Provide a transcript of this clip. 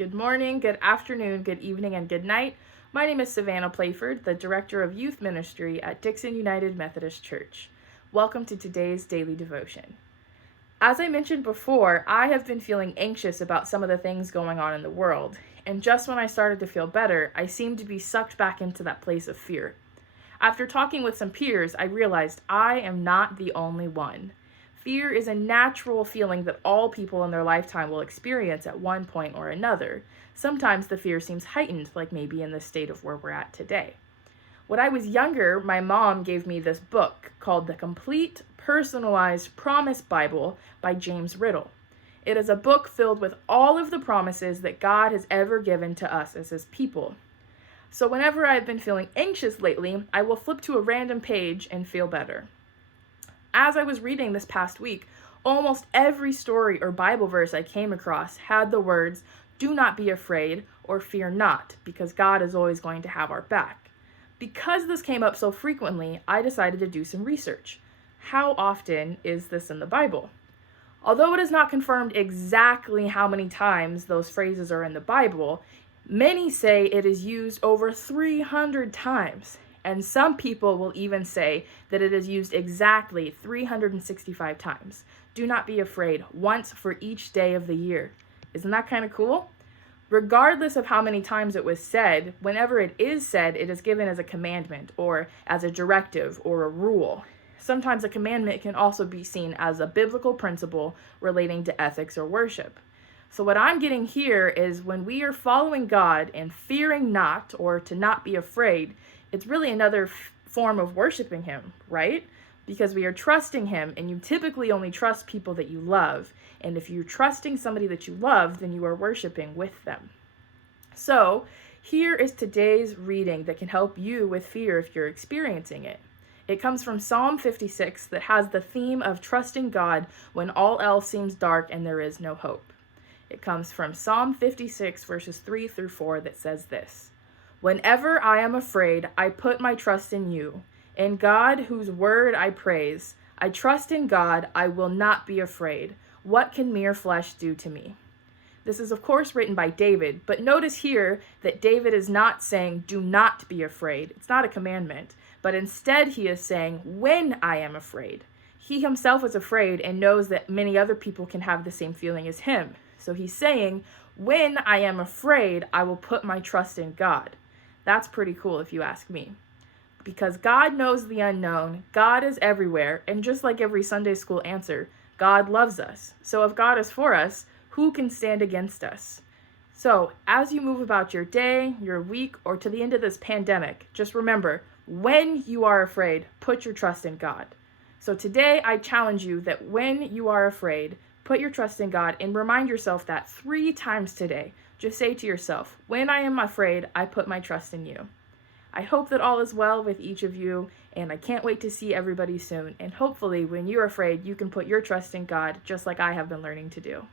Good morning, good afternoon, good evening, and good night. My name is Savannah Playford, the Director of Youth Ministry at Dixon United Methodist Church. Welcome to today's daily devotion. As I mentioned before, I have been feeling anxious about some of the things going on in the world, and just when I started to feel better, I seemed to be sucked back into that place of fear. After talking with some peers, I realized I am not the only one. Fear is a natural feeling that all people in their lifetime will experience at one point or another. Sometimes the fear seems heightened, like maybe in the state of where we're at today. When I was younger, my mom gave me this book called The Complete Personalized Promise Bible by James Riddle. It is a book filled with all of the promises that God has ever given to us as His people. So whenever I've been feeling anxious lately, I will flip to a random page and feel better. As I was reading this past week, almost every story or Bible verse I came across had the words, "Do not be afraid," or "Fear not," because God is always going to have our back. Because this came up so frequently, I decided to do some research. How often is this in the Bible? Although it is not confirmed exactly how many times those phrases are in the Bible, many say it is used over 300 times. And some people will even say that it is used exactly 365 times. Do not be afraid, once for each day of the year. Isn't that kind of cool? Regardless of how many times it was said, whenever it is given as a commandment or as a directive or a rule. Sometimes a commandment can also be seen as a biblical principle relating to ethics or worship. So what I'm getting here is when we are following God and fearing not, or to not be afraid, it's really another form of worshiping Him, right? Because we are trusting Him, and you typically only trust people that you love. And if you're trusting somebody that you love, then you are worshiping with them. So here is today's reading that can help you with fear if you're experiencing it. It comes from Psalm 56 that has the theme of trusting God when all else seems dark and there is no hope. It comes from Psalm 56 verses 3 through 4 that says this: "Whenever I am afraid, I put my trust in you. In God, whose word I praise. I trust in God, I will not be afraid. What can mere flesh do to me?" This is, of course, written by David, but notice here that David is not saying, "Do not be afraid." It's not a commandment, but instead he is saying, "When I am afraid." He himself is afraid and knows that many other people can have the same feeling as him. So he's saying, "When I am afraid, I will put my trust in God." That's pretty cool if you ask me. Because God knows the unknown, God is everywhere, and just like every Sunday school answer, God loves us. So if God is for us, who can stand against us? So as you move about your day, your week, or to the end of this pandemic, just remember, when you are afraid, put your trust in God. So today I challenge you that when you are afraid, put your trust in God and remind yourself that 3 times today. Just say to yourself, "When I am afraid, I put my trust in you." I hope that all is well with each of you, and I can't wait to see everybody soon. And hopefully, when you're afraid, you can put your trust in God, just like I have been learning to do.